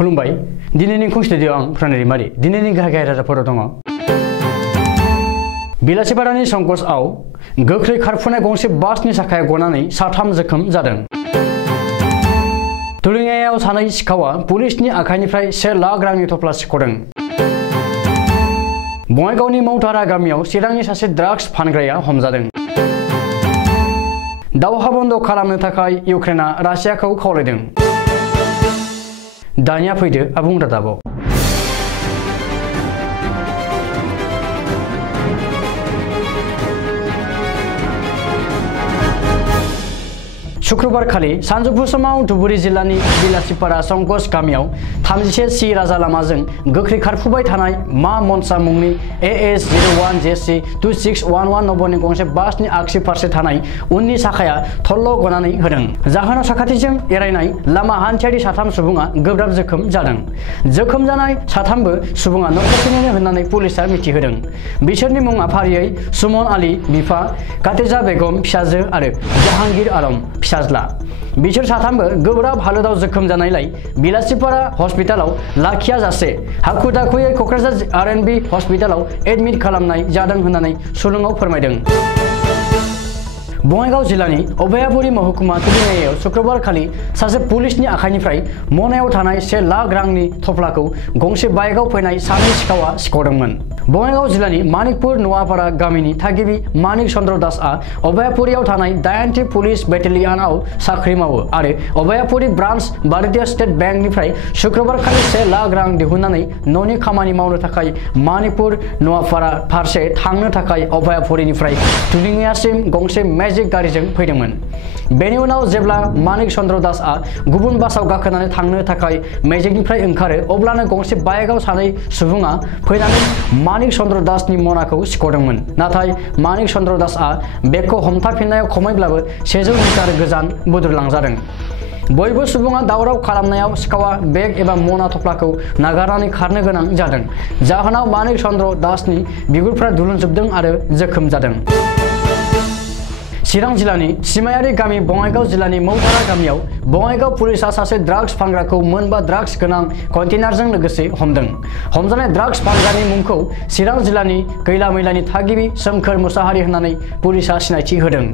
खुलुमबाय दिनैनि स्टुडियो आं प्रणरिमारि दिनैनि गाहाय राजाफोराव दङ बिलासिपारानि संकसआव गोख्रै खारफुनाय गंसे बासनि साखाया गनानै साथाम जोखोम जादों। तुलिङायाव सानै सिखावा पुलिसनि आखाइनिफ्राय 1 लाख रांनि थफ्ला सिख'दों। बङाइगावनि मौथारा गामियाव चिरांनि सासे ड्राग्स फानग्राया हमजादों। दावहा बन्द खालामनो थाखाय इउक्रेनआ रासियाखौ खावलायदों। दानिया फैदो आबुं रादाबाव। शुक्रबार खालि सानजौफु समाव धुबुरी जिल्लानि बिलासिपारा संकस गामियाव 31 सि राजा लामाजों गोख्रै खारफुबाय थानाय मा मनसा मुंनि AS01JC 2611 नम्बरनि गंसे बासनि आगसि फारसे थानाय उननि साखाया थल्ल' गनानै होदों। जाहोनाव साखाथिजों एरायनाय लामा हान्थियारि साथाम सुबुङा गोब्राब जोखोम जादों। जोखोम जानाय साथामबो सुबुङा न'खरसेनिनो होननानै पुलिसआ मिथिहोदों। बिसोरनि मुङा फारियै सुमन आली बिफा, कातेजा बेगम फिसाजो आरो जाहांगीर आलम फिसाज्ला। बिसोर साथामबो गोब्राब हालोदाव जोखोम जानायलाय बिलासिपारा हस्पिटालाव लाखिया जासे हाखु दाखुयै क'क्राझार RNB हस्पिटालाव एडमिट खालामनाय जादों होननानै सुलुङाव फोरमायदों। बङाइगाव जिल्लानि अभयापुरी महकुमा तुलिङायाव शुक्रबार खालि सासे पुलिसनि आखाइनिफ्राय मनायाव थानाय 1 लाख रांनि थफ्लाखौ गंसे बाइकआव फैनाय सानै सिखावा सिख'दोंमोन। बङाइगाव जिल्लानि मानिकपुर नवापारा गामिनि थागिबि मानिक चन्द्र दासआ अभयापुरीयाव थानाय 8थि पुलिस बेटेलियनआव साख्रि मावो आरो अभयापुरी ब्रान्च भारतीय स्टेट बेंकनिफ्राय शुक्रबार खालि 1 लाख रां दिहुननानै न'नि खामानि मावनो थाखाय मानिकपुर नवापारा फारसे थांनो थाखाय अभयापुरीनिफ्राय तुलिङासिम गंसे मेजिक गारिजों फैदोंमोन। बेनि उनाव जेब्ला मानिक चन्द्र दासआ गुबुन बासआव गाखोनानै थांनो थाखाय मेजिकनिफ्राय ओंखारो अब्लानो गंसे बाइकआव सानै सुबुङा फैनानै मानिक चन्द्र दासनि मनाखौ सिख'दोंमोन। नाथाय मानिक चन्द्र दासआ बेगखौ हमथाफिननायाव खमैब्लाबो 100 मिटार गोजान बुद्रुलांजादों। बयबो सुबुङा दावराव खालामनायाव सिखावा बेग एबा मना थफ्लाखौ नागारनानै खारनो गोनां जादों। जाहोनाव मानिक चन्द्र दासनि बिगुरफ्रा दुलुनजोबदों आरो जोखोम जादों। चिरां जिल्लानि सिमायारि गामि बङाइगाव जिल्लानि मौथारा गामियाव बङाइगाव पुलिसआ सासे ड्राग्स फानग्राखौ मोनबा ड्राग्स गोनां कन्टेनारजों लोगोसे हमदों। हमजानाय ड्राग्स फानग्रानि मुंखौ चिरां जिल्लानि खैलामैलानि थागिबि सोमखोर मुसाहारि होननानै पुलिसआ सिनायथि होदों।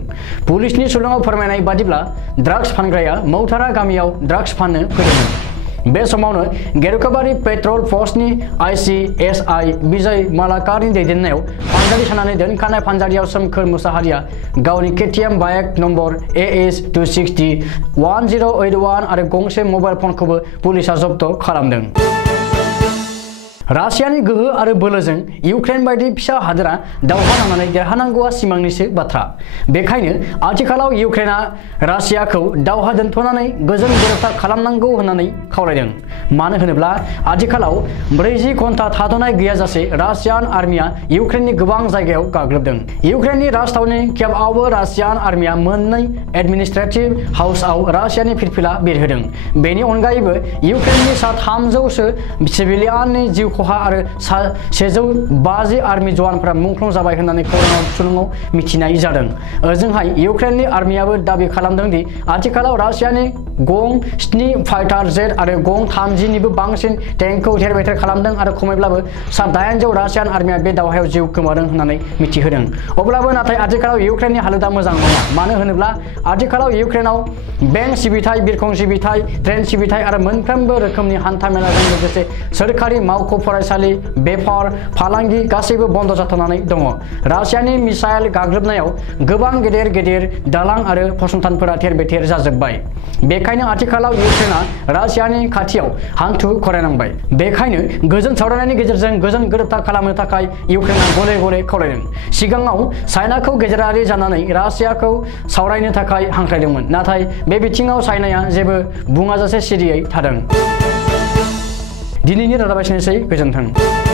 पुलिसनि सुलुङाव फोरमायनाय बादिब्ला ड्राग्स फानग्राया मौथारा गामियाव ड्राग्स फाननो फैदोंमोन। बे समावनो गेरुकाबारि पेट्रल पस्टनि ICSI विजय मालाकारनि दैदेननायाव फानजारि सानानै दोनखानाय फानजारियाव सोमखोर मुसाहारिया गावनि KTM बाइक नम्बर AS260 1081 आरो गंसे मबाइल फनखौबो पुलिसआ जब्द खालामदों। रासियानि गोहो आरो बोलोजों इउक्रेन बायदि फिसा हादोरा दावहा नांनानै देरहानांगौआ सिमांनिसो बाथ्रा। बेखायनो आथिखालाव इउक्रेनआ रासियाखौ दावहा दोनथ'नानै गोजोन गोरोबथा खालामनांगौ होननानै खावलायदों। मानो होनोब्ला आथिखालाव 40 घन्टा थाद'नाय गैयाजासे रासियान आर्मिया इउक्रेननि गोबां जायगायाव गाग्लोबदों। इउक्रेननि राजथावनि कियेभआवबो रासियान आर्मिया मोननै एडमिनिस्ट्रेटिभ हाउसआव रासियानि फिरफिला बिरहोदों। बेनि अनगायैबो इउक्रेननि सा 300 सो सिभिलियाननि जिउ खहा आरो 150 आर्मि जवानफोरा मुंख्लं जाबाय होननानै खौराङाव सुलुङाव मिथिनाय जादों। ओजोंहाय इउक्रेननि आर्मियाबो दाबि खालामदों दि आथिखालाव रासियानि गं 7 फाइटार जेट आरो गं 30 निबो बांसिन टेंकखौ थेर-बेथेर खालामदों आरो खमैब्लाबो सा 800 रासियान आर्मिया बे दावहायाव जिउ खोमादों होननानै मिथिहोदों। अब्लाबो नाथाय आथिखालाव इउक्रेननि हालोदा मोजां नङा। मानो होनोब्ला आथिखालाव इउक्रेनाव बेंक सिबिथाय, बिरखं सिबिथाय, ट्रेन सिबिथाय आरो मोनफ्रोमबो रोखोमनि हान्था मेलाजों लोगोसे सोरखारि मावख' फरायसालि, बेफार फालांगि गासैबो बन्द जाथ'नानै दङ। रासियानि मिसाइल गाग्लोबनायाव गोबां गेदेर दालां आरो फसंथानफोरा थेर-बेथेर जाजोबबाय। बेखायनो आथिखालाव इउक्रेनआ रासियानि खाथियाव हान्थु खरायनांबाय। बेखायनो गोजोन सावरायनायनि गेजेरजों गोजोन गोरोबथा खालामनो थाखाय इउक्रेनआ गले-गले खावलायदों। सिगाङाव चाइनाखौ गेजेरारि जानानै रासियाखौ सावरायनो थाखाय हांख्रायदोंमोन। नाथाय बे बिथिङाव चाइनाया जेबो बुङाजासे सिरियै थादों। दिनैनि रादाबा एसेनोसै। गोजोन्थों।